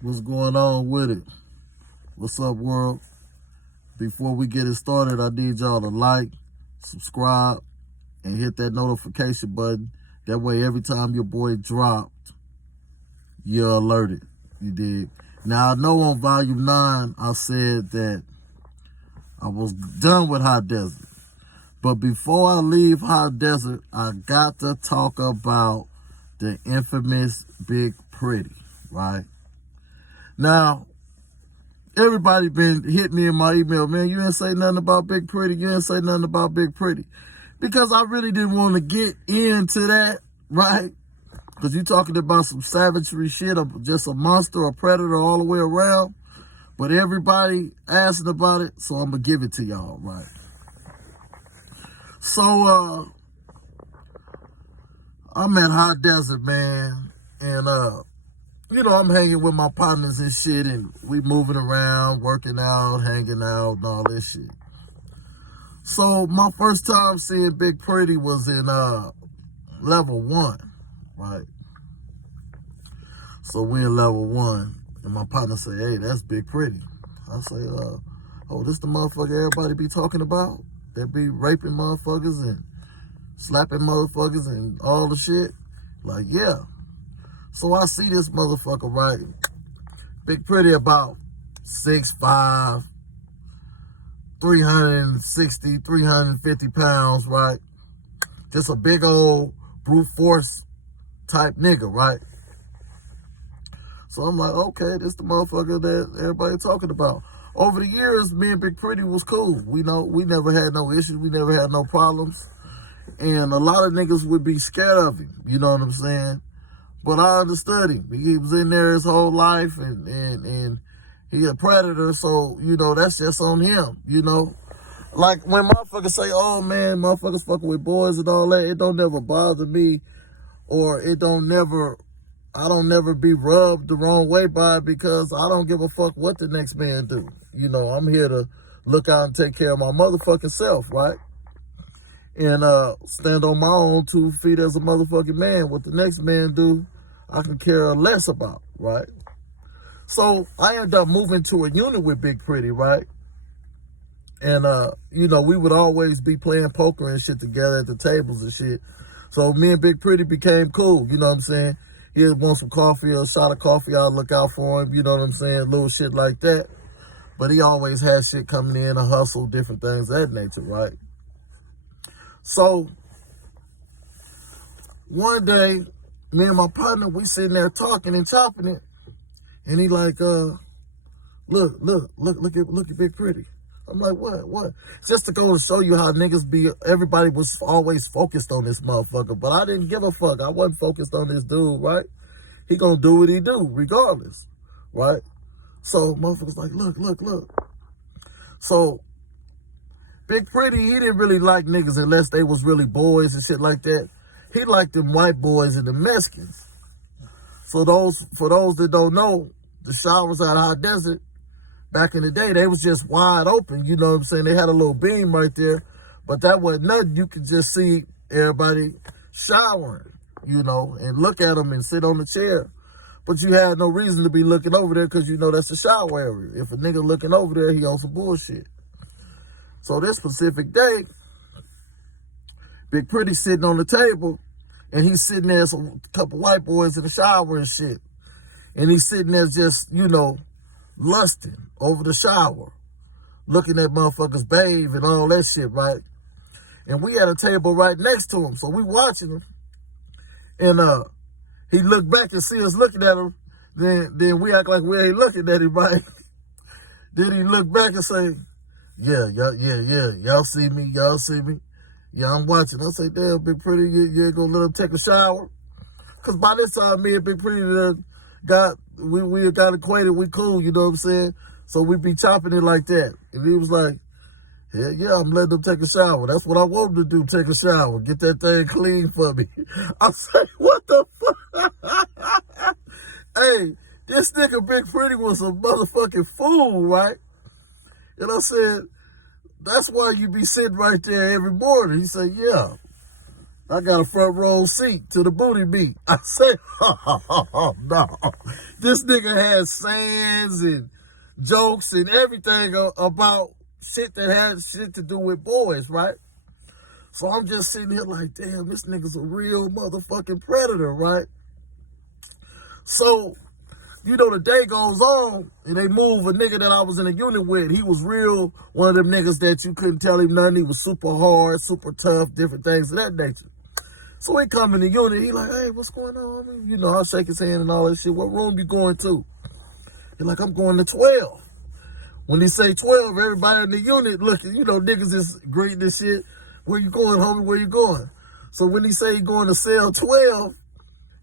What's going on with it? What's up, world? Before we get it started, I need y'all to like, subscribe, and hit that notification button. That way, every time your boy dropped, you're alerted. You dig? Now, I know on Volume 9, I said that I was done with Hot Desert. But before I leave Hot Desert, I got to talk about the infamous Big Pretty, right? Now, everybody been hit me in my email, man, you didn't say nothing about Big Pretty. You didn't say nothing about Big Pretty. Because I really didn't want to get into that, right? Because you talking about some savagery shit, of just a monster, a predator all the way around. But everybody asking about it, so I'm going to give it to y'all, right? So, I'm at Hot Desert, man, and, I'm hanging with my partners and shit, and we moving around, working out, hanging out, and all this shit. So, my first time seeing Big Pretty was in, level 1, right? So, we in level 1, and my partner say, hey, that's Big Pretty. I say, oh, this the motherfucker everybody be talking about? That be raping motherfuckers and slapping motherfuckers and all the shit? Like, yeah. So I see this motherfucker, right? Big Pretty about 6'5", 360, 350 pounds, right? Just a big old brute force type nigga, right? So I'm like, okay, this the motherfucker that everybody talking about. Over the years, me and Big Pretty was cool. We never had no issues. We never had no problems. And a lot of niggas would be scared of him. You know what I'm saying? But I understood him. He was in there his whole life, and he a predator, so, that's just on him, Like, when motherfuckers say, oh, man, motherfuckers fucking with boys and all that, it don't never bother me, or I don't never be rubbed the wrong way by it, because I don't give a fuck what the next man do. I'm here to look out and take care of my motherfucking self, right? And stand on my own 2 feet as a motherfucking man. What the next man do, I can care less about, right? So I ended up moving to a unit with Big Pretty, right? And, we would always be playing poker and shit together at the tables and shit. So me and Big Pretty became cool, you know what I'm saying? He'd want some coffee or a shot of coffee, I'd look out for him, you know what I'm saying? Little shit like that. But he always had shit coming in, a hustle, different things of that nature, right? So, one day, me and my partner, we sitting there talking and chopping it. And he like, look at Big Pretty. I'm like, what? Just to go to show you how niggas be, everybody was always focused on this motherfucker. But I didn't give a fuck. I wasn't focused on this dude, right? He gonna do what he do, regardless, right? So, motherfuckers like, look. So, Big Pretty, he didn't really like niggas unless they was really boys and shit like that. He liked them white boys and the Mexicans. So for those that don't know, the showers at Hot Desert, back in the day, they was just wide open. You know what I'm saying? They had a little beam right there, but that wasn't nothing. You could just see everybody showering, and look at them and sit on the chair. But you had no reason to be looking over there, because that's the shower area. If a nigga looking over there, he on some bullshit. So this specific day, Big Pretty sitting on the table, and he's sitting there, some couple white boys in the shower and shit. And he's sitting there just, lusting over the shower, looking at motherfuckers bathe and all that shit, right? And we had a table right next to him, so we watching him. And he looked back and see us looking at him. Then we act like we ain't looking at him, right? Then he looked back and say, yeah, y'all see me. Yeah, I'm watching. I say, damn, Big Pretty, you ain't gonna let him take a shower? Because by this time, me and Big Pretty we got acquainted, we cool, you know what I'm saying? So we be chopping it like that. And he was like, yeah, I'm letting them take a shower. That's what I want them to do, take a shower. Get that thing clean for me. I say, what the fuck? Hey, this nigga Big Pretty was a motherfucking fool, right? And I said, that's why you be sitting right there every morning. He said, yeah. I got a front row seat to the booty beat. I say, no. This nigga has sayings and jokes and everything about shit that has shit to do with boys, right? So I'm just sitting here like, damn, this nigga's a real motherfucking predator, right? So, you know, the day goes on, and they move a nigga that I was in a unit with. He was real, one of them niggas that you couldn't tell him nothing. He was super hard, super tough, different things of that nature. So he come in the unit, he like, hey, what's going on? You know, I'll shake his hand and all that shit. What room you going to? He like, I'm going to 12. When he say 12, everybody in the unit looking, you know, niggas is greeting this shit. Where you going, homie? Where you going? So when he say he going to cell 12,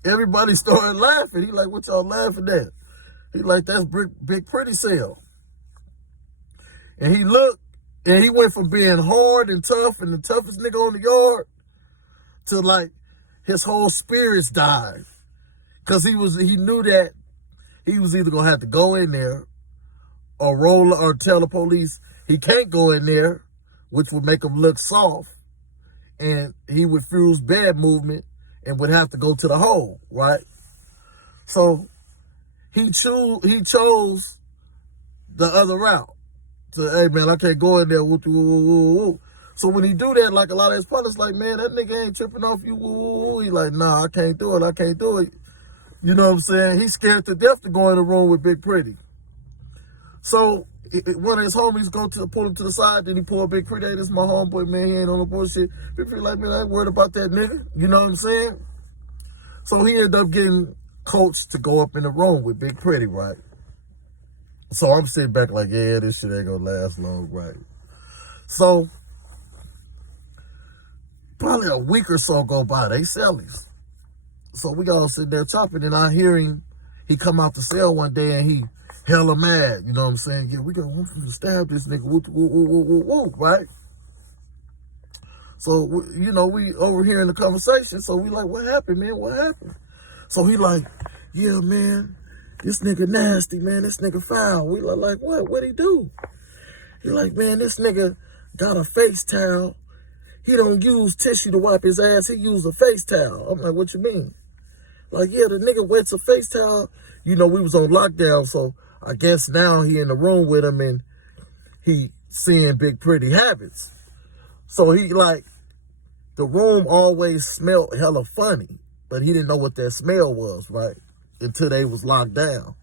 everybody started laughing. He like, what y'all laughing at? He like, that's Big Pretty cell. And he looked, and he went from being hard and tough and the toughest nigga on the yard to like his whole spirits died. Cause he knew that he was either gonna have to go in there or roll or tell the police he can't go in there, which would make him look soft, and he would fuse bed movement and would have to go to the hole, right? So he chose the other route. To, hey man, I can't go in there. Woo, woo, woo, woo. So when he do that, like a lot of his partners, like, man, that nigga ain't tripping off you. Woo, woo, woo. He like, nah, I can't do it. I can't do it. You know what I'm saying? He's scared to death to go in the room with Big Pretty. So one of his homies pull him to the side, then he pull Big Pretty. Hey, this is my homeboy, man. He ain't on the bullshit. Big Pretty like, man, I ain't worried about that nigga. You know what I'm saying? So he ended up getting coached to go up in the room with Big Pretty, right? So I'm sitting back like, yeah, this shit ain't gonna last long, right? So probably a week or so go by, they sellies. So we all sitting there chopping, and I hear him, he come out the cell one day and he hella mad, you know what I'm saying? Yeah, we gonna stab this nigga, woo, woo, woo, woo, woo, woo, right? So, you know, we overhearing the conversation, so we like, what happened, man? What happened? So he like, yeah, man, this nigga nasty, man, this nigga foul. We like, what? What'd he do? He like, man, this nigga got a face towel. He don't use tissue to wipe his ass, he use a face towel. I'm like, what you mean? Like, yeah, the nigga wets a face towel. You know, we was on lockdown, so I guess now he in the room with him and he seeing Big Pretty habits. So he like, the room always smelled hella funny, but he didn't know what that smell was, right? Until they was locked down.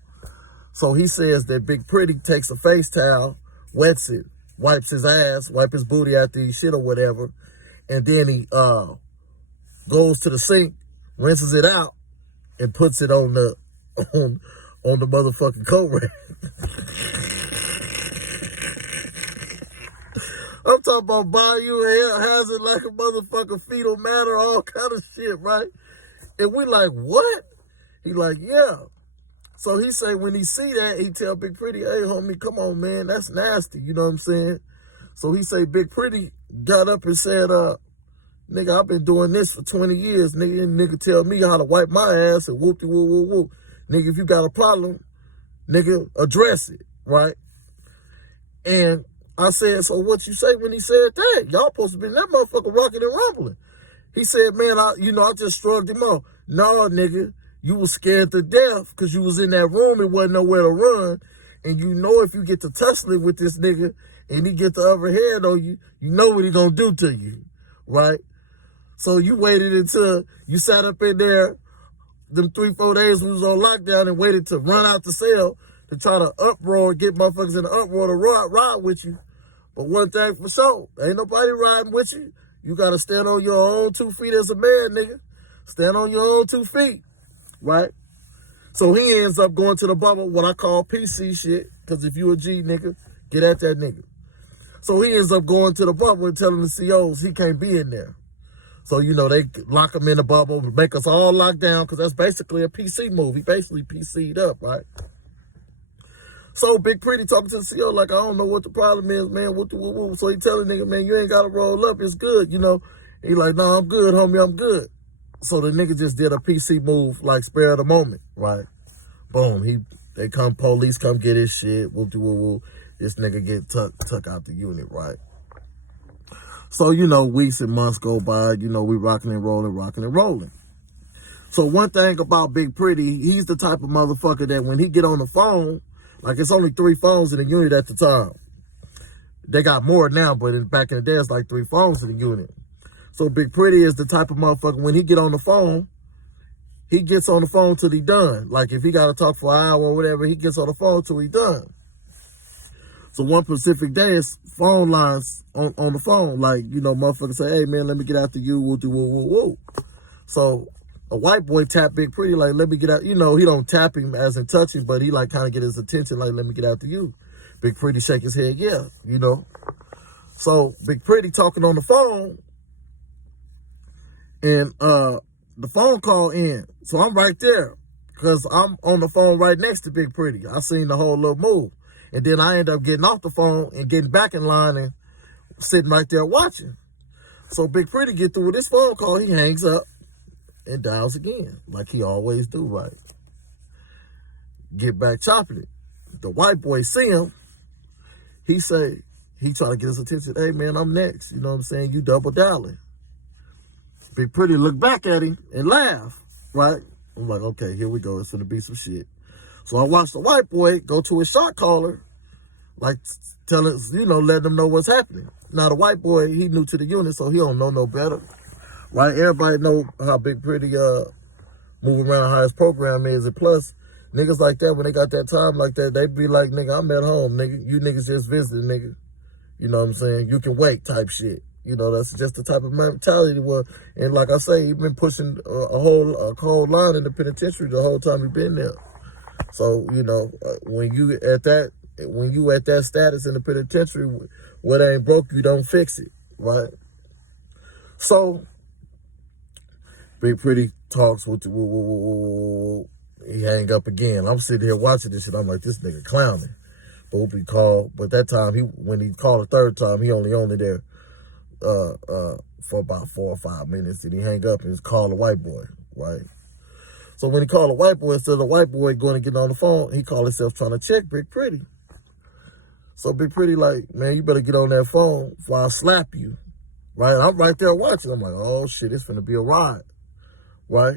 So he says that Big Pretty takes a face towel, wets it, wipes his ass, wipe his booty after he shit or whatever, and then he goes to the sink, rinses it out, and puts it on the on the motherfucking coat rack. I'm talking about biohazard like a motherfucking fetal matter, all kind of shit, right? And we like, what? He like, yeah. So he say when he see that, he tell Big Pretty, hey, homie, come on, man, that's nasty, you know what I'm saying? So he say Big Pretty got up and said, nigga, I've been doing this for 20 years, nigga, and nigga tell me how to wipe my ass and whoop-de-whoop-whoop-whoop. Nigga, if you got a problem, nigga, address it, right? And I said, so what you say when he said that? Y'all supposed to be in that motherfucker rocking and rumbling. He said, man, I just shrugged him off. No, nigga, you was scared to death because you was in that room and wasn't nowhere to run. And you know if you get to tussling with this nigga and he get the upper hand on you, you know what he gonna do to you, right? So you waited until you sat up in there them 3-4 days we was on lockdown and waited to run out the cell to try to uproar, get motherfuckers in the uproar to ride with you. But one thing for sure, ain't nobody riding with you. You got to stand on your own 2 feet as a man, nigga. Stand on your own 2 feet, right? So he ends up going to the bubble, what I call PC shit, because if you a G, nigga, get at that nigga. So he ends up going to the bubble and telling the COs he can't be in there. So, you know, they lock him in the bubble, make us all locked down, because that's basically a PC move. He basically PC'd up, right? So Big Pretty talking to the CO like, I don't know what the problem is, man. So he telling nigga, man, you ain't got to roll up. It's good, you know. He like, no, I'm good, homie, I'm good. So the nigga just did a PC move, like spare of the moment, right? Boom, police come get his shit. This nigga get tuck out the unit, right? So, you know, weeks and months go by, you know, we rocking and rolling. So one thing about Big Pretty, he's the type of motherfucker that when he get on the phone, like it's only 3 phones in the unit at the time. They got more now, but back in the day, it's like 3 phones in the unit. So Big Pretty is the type of motherfucker, when he get on the phone, he gets on the phone till he done. Like if he got to talk for an hour or whatever, he gets on the phone till he done. So one specific day, it's phone lines on the phone. Like, you know, motherfuckers say, hey, man, let me get after you. We'll do woo, woo, woo. So a white boy tap Big Pretty, like, let me get out. You know, he don't tap him as in touch him, but he, like, kind of get his attention, like, let me get after you. Big Pretty shake his head, yeah, you know. So Big Pretty talking on the phone, and the phone call in. So I'm right there because I'm on the phone right next to Big Pretty. I seen the whole little move. And then I end up getting off the phone and getting back in line and sitting right there watching. So Big Pretty get through with this phone call. He hangs up and dials again, like he always do, right? Get back chopping it. The white boy see him. He try to get his attention. Hey, man, I'm next. You know what I'm saying? You double dialing. Big Pretty look back at him and laugh, right? I'm like, okay, here we go. It's gonna be some shit. So I watched the white boy go to his shot caller, like telling, you know, letting them know what's happening. Now the white boy, he new to the unit, so he don't know no better, right? Everybody know how Big Pretty moving around, how his program is, and plus niggas like that, when they got that time like that, they be like, nigga, I'm at home, nigga. You niggas just visiting, nigga. You know what I'm saying? You can wait type shit. You know, that's just the type of mentality where, and like I say, he been pushing a whole line in the penitentiary the whole time he been there. So, you know, when you at that status in the penitentiary, what ain't broke, you don't fix it, right? So, Big Pretty talks with he hang up again. I'm sitting here watching this shit. I'm like, this nigga clowning. But he called, but that time, when he called the third time, he only there for about 4 or 5 minutes. And he hang up and just call the white boy, right? So when he called the white boy, instead of the white boy going to get on the phone, he called himself trying to check Big Pretty. So Big Pretty like, man, you better get on that phone before I slap you, right? I'm right there watching. I'm like, oh shit, it's finna be a ride, right?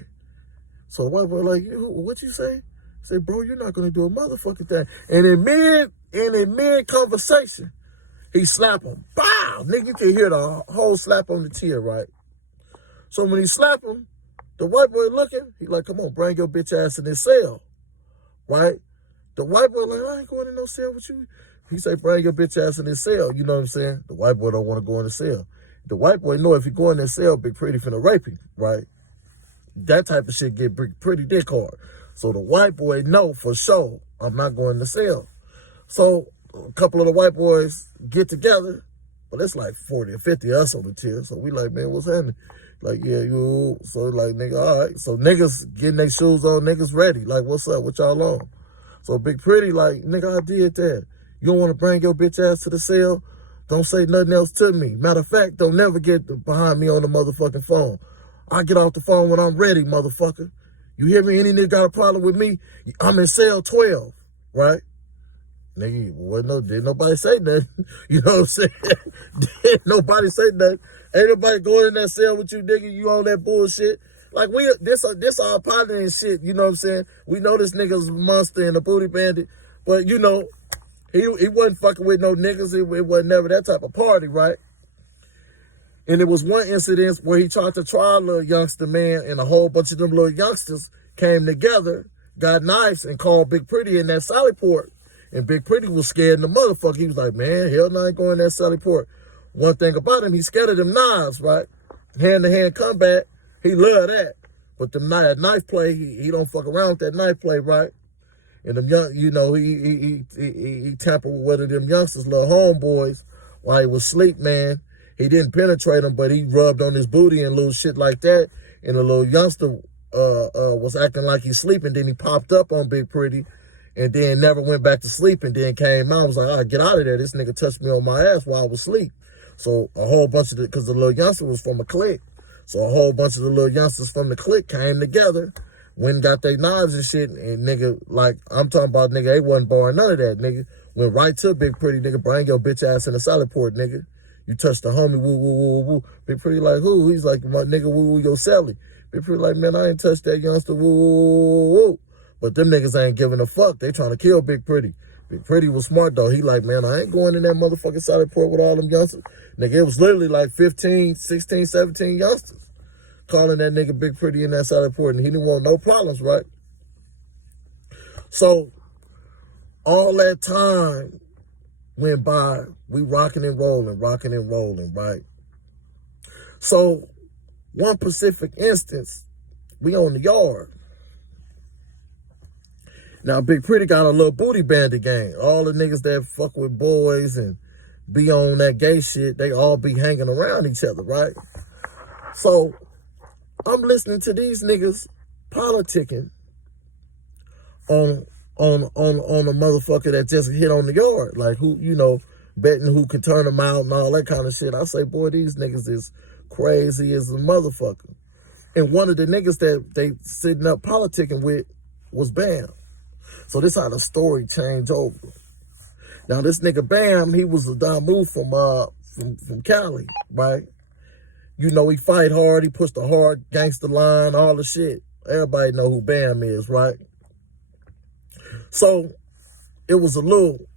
So the white boy like, what you say? I say, bro, you're not gonna do a motherfucking thing. And in mid conversation, he slap him. Bow! Nigga, you can hear the whole slap on the tear, right? So when he slap him, the white boy looking, he like, come on, bring your bitch ass in this cell, right? The white boy like, I ain't going in no cell with you. He say, bring your bitch ass in this cell, you know what I'm saying? The white boy don't want to go in the cell. The white boy know if he go in that cell, Big Pretty finna rape him, right? That type of shit get pretty dick hard. So the white boy know for sure, I'm not going to cell. So a couple of the white boys get together, but it's like 40 or 50 of us on the tier. So we like, man, what's happening? Like, yeah, you. So like, nigga, all right. So niggas getting their shoes on, niggas ready. Like, what's up? What y'all on? So Big Pretty like, nigga, I did that. You don't want to bring your bitch ass to the cell? Don't say nothing else to me. Matter of fact, don't never get behind me on the motherfucking phone. I get off the phone when I'm ready, motherfucker. You hear me? Any nigga got a problem with me? I'm in cell 12, right? Nigga, didn't nobody say nothing. You know what I'm saying? Didn't nobody say nothing. Ain't nobody going in that cell with you, nigga. You on that bullshit. Like, this our partner and shit, you know what I'm saying? We know this nigga's a monster and a booty bandit, but, you know, he wasn't fucking with no niggas. It wasn't never that type of party, right? And there was one incident where he tried to try a little youngster, man, and a whole bunch of them little youngsters came together, got knives, and called Big Pretty in that Sally Port. And Big Pretty was scared in the motherfucker. He was like, man, hell no, I ain't going in that Sally Port. One thing about him, he's scared of them knives, right? Hand-to-hand combat, he love that. But the knife play, he don't fuck around with that knife play, right? And them young, you know, he tampered with one of them youngsters, little homeboys, while he was asleep, man. He didn't penetrate him, but he rubbed on his booty and little shit like that. And the little youngster was acting like he's sleeping. Then he popped up on Big Pretty and then never went back to sleep and then came out. I was like, all right, get out of there. This nigga touched me on my ass while I was asleep. So a whole bunch of because the little youngster was from a clique. So a whole bunch of the little youngsters from the clique came together, went and got their knives and shit. And nigga, like, I'm talking about, nigga, they wasn't barring none of that, nigga. Went right to Big Pretty, nigga, bring your bitch ass in the Salad Port, nigga. You touch the homie, woo, woo, woo, woo. Big Pretty like, who? He's like, my nigga, woo, woo, yo, Sally. Big Pretty like, man, I ain't touched that youngster, woo, woo, woo, woo. But them niggas ain't giving a fuck. They trying to kill Big Pretty. Big Pretty was smart, though. He like, man, I ain't going in that motherfucking Southern Port with all them youngsters. Nigga, it was literally like 15, 16, 17 youngsters calling that nigga Big Pretty in that Southern Port, and he didn't want no problems, right? So all that time went by, we rocking and rolling, right? So one Pacific instance, we on the yard. Now, Big Pretty got a little booty bandit gang. All the niggas that fuck with boys and be on that gay shit, they all be hanging around each other, right? So I'm listening to these niggas politicking on a motherfucker that just hit on the yard. Like, who, you know, betting who can turn them out and all that kind of shit. I say, boy, these niggas is crazy as a motherfucker. And one of the niggas that they sitting up politicking with was Bam. So this how the story changed over. Now this nigga Bam, he was a Damu from Cali, right? You know, he fight hard, he pushed the hard gangster line, all the shit. Everybody know who Bam is, right? So it was a little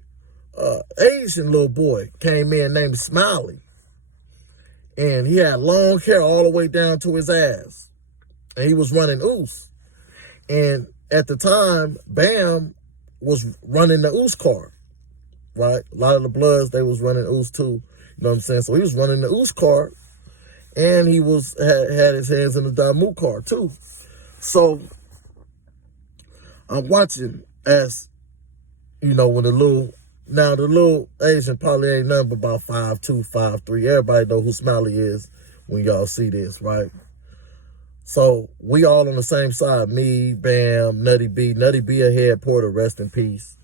Asian little boy came in named Smiley. And he had long hair all the way down to his ass. And he was running Oos. And at the time, Bam was running the Oos car, right? A lot of the Bloods, they was running Oos too. You know what I'm saying? So he was running the Oos car, and he had his hands in the Damu car too. So I'm watching as, you know, when the little Asian probably ain't nothing but about 5'2", 5'3". Everybody know who Smiley is when y'all see this, right? So we all on the same side. Me, Bam, Nutty B. Nutty B a head porter, rest in peace.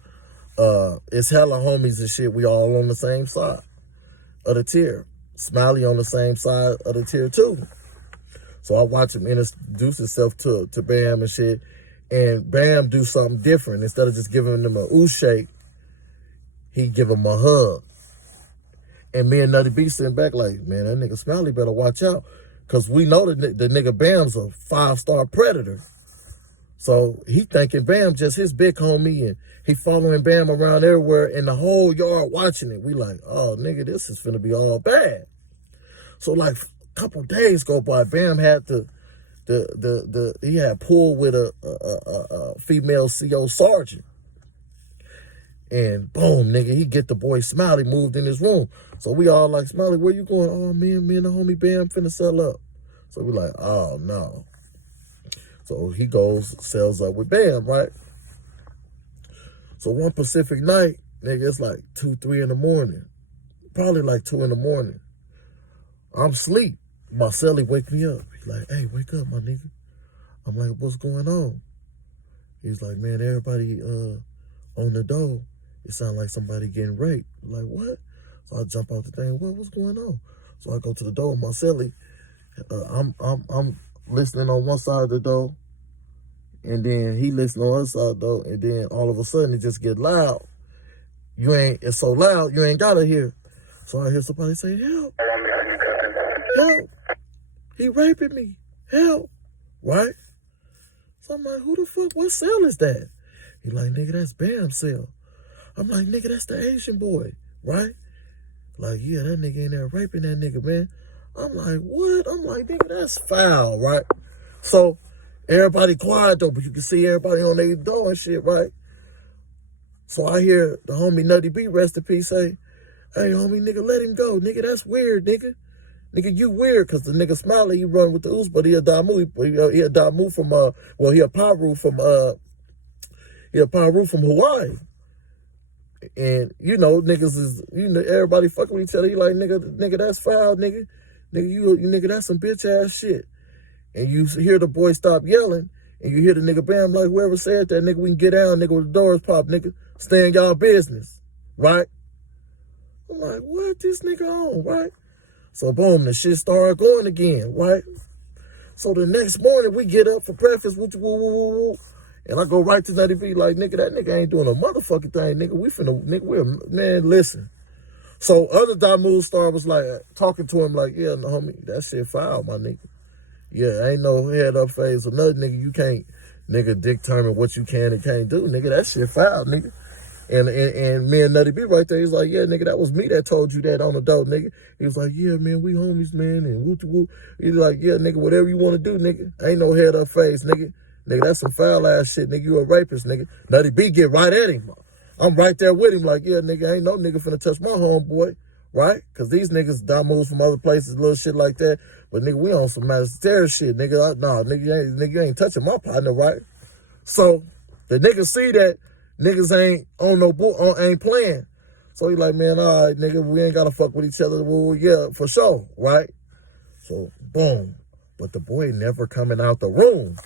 It's hella homies and shit. We all on the same side of the tier. Smiley on the same side of the tier too. So I watch him introduce himself to Bam and shit. And Bam do something different. Instead of just giving them a ooh shake, he give him a hug. And me and Nutty B sitting back like, man, that nigga Smiley better watch out. Because we know the nigga Bam's a 5-star predator. So he thinking Bam just his big homie, and he following Bam around everywhere in the whole yard watching it. We like, oh, nigga, this is finna be all bad. So like a couple days go by, Bam had he had pulled with a female CO sergeant. And boom, nigga, he get the boy Smiley moved in his room. So we all like, Smiley, where you going? Oh, me and the homie Bam finna sell up. So we like, oh, no. So he goes, sells up with Bam, right? So one Pacific night, nigga, it's like 2, 3 in the morning. Probably like 2 in the morning. I'm asleep. My cellie wake me up. He's like, hey, wake up, my nigga. I'm like, what's going on? He's like, man, everybody on the door, it sounds like somebody getting raped. I'm like, what? So I jump out the thing. What's going on? So I go to the door with my cellie. I'm listening on one side of the door, and then he listening on the other side of the door, and then all of a sudden it just get loud. It's so loud, you ain't gotta hear. So I hear somebody say, help. Help. He raping me. Help. Right? So I'm like, who the fuck? What cell is that? He like, nigga, that's Bam's cell. I'm like, nigga, that's the Asian boy, right? Like, yeah, that nigga in there raping that nigga, man. I'm like, what? I'm like, nigga, that's foul, right? So everybody quiet though, but you can see everybody on their door and shit, right? So I hear the homie Nutty B, rest in peace, say, hey, homie, nigga, let him go. Nigga, that's weird, nigga. Nigga, you weird, because the nigga Smiley, he run with the Oos, but he a Damu. He a Damu from, he a Paru from Hawaii. And, you know, niggas is, you know, everybody fucking with each other. He like, nigga, that's foul, nigga. Nigga, that's some bitch ass shit. And you hear the boy stop yelling, and you hear the nigga Bam like, whoever said that, nigga, we can get down, nigga, with the doors pop, nigga. Stay in y'all business, right? I'm like, what this nigga on, right? So boom, the shit started going again, right? So the next morning we get up for breakfast, and I go right to Nutty B like, nigga, that nigga ain't doing a motherfucking thing, nigga. Man, listen. So other Damu star was like talking to him like, yeah, no, homie, that shit foul, my nigga. Yeah, ain't no head up phase or nothing, nigga. You can't, nigga, determine what you can and can't do, nigga. That shit foul, nigga. And me and Nutty B right there, he's like, yeah, nigga, that was me that told you that on the dope, nigga. He was like, yeah, man, we homies, man, and woo. He's like, yeah, nigga, whatever you want to do, nigga. Ain't no head up face, nigga. Nigga, that's some foul ass shit, nigga. You a rapist, nigga. Nutty B get right at him. I'm right there with him, like, yeah, nigga, ain't no nigga finna touch my homeboy, right? Because these niggas moves from other places, little shit like that. But nigga, we on some mass terror shit, nigga. Nah, nigga, you ain't touching my partner, right? So the niggas see that niggas ain't on no ain't playing. So he like, man, all right, nigga, we ain't gotta fuck with each other. Well, yeah, for sure, right? So boom. But the boy never coming out the room,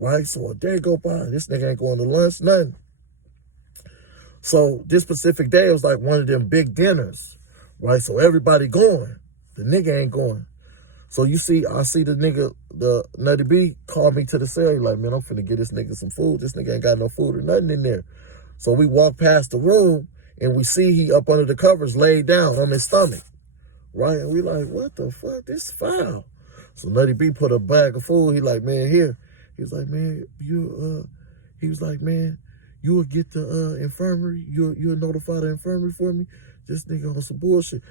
right? So a day go by, this nigga ain't going to lunch, nothing. So this specific day, it was like one of them big dinners, right? So everybody going. The nigga ain't going. So I see the nigga, the Nutty B called me to the cell. He like, man, I'm finna get this nigga some food. This nigga ain't got no food or nothing in there. So we walk past the room and we see he up under the covers laid down on his stomach, right? And we like, what the fuck? This is foul. So Nutty B put a bag of food. He like, man, here. He was like, man, he was like, man, you will get the infirmary. You'll notify the infirmary for me. This nigga on some bullshit.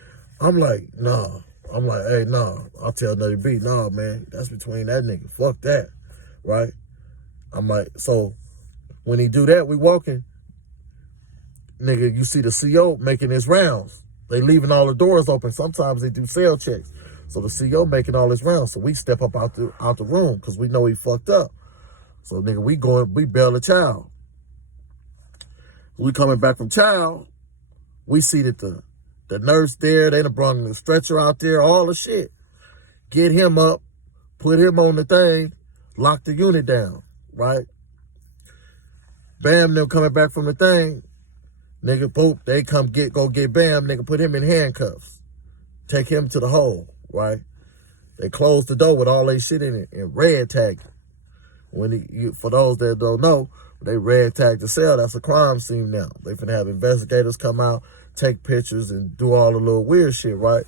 I'm like, nah. I'm like, hey, nah. I'll tell Nutty B, nah, man. That's between that nigga. Fuck that, right? I'm like, so when he do that, we walking. Nigga, you see the CO making his rounds. They leaving all the doors open. Sometimes they do cell checks. So the CO making all his rounds. So we step up out the room because we know he fucked up. So nigga, we bail the child. We coming back from child. We see that the nurse there, they done brought the stretcher out there, all the shit. Get him up, put him on the thing, lock the unit down, right? Bam, them coming back from the thing, nigga, boop, they go get Bam, nigga, put him in handcuffs. Take him to the hole, right? They close the door with all they shit in it and red tag it. For those that don't know, they red tag the cell, that's a crime scene now. They finna have investigators come out, take pictures, and do all the little weird shit, right?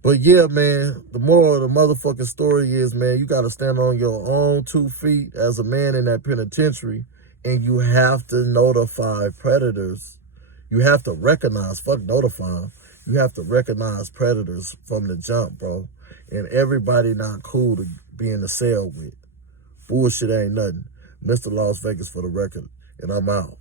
But yeah, man, the moral of the motherfucking story is, man, you got to stand on your own 2 feet as a man in that penitentiary, and you have to notify predators. You have to recognize, fuck notify them. You have to recognize predators from the jump, bro. And everybody not cool to be in the cell with. Bullshit ain't nothing. Mr. Las Vegas for the record, and I'm out.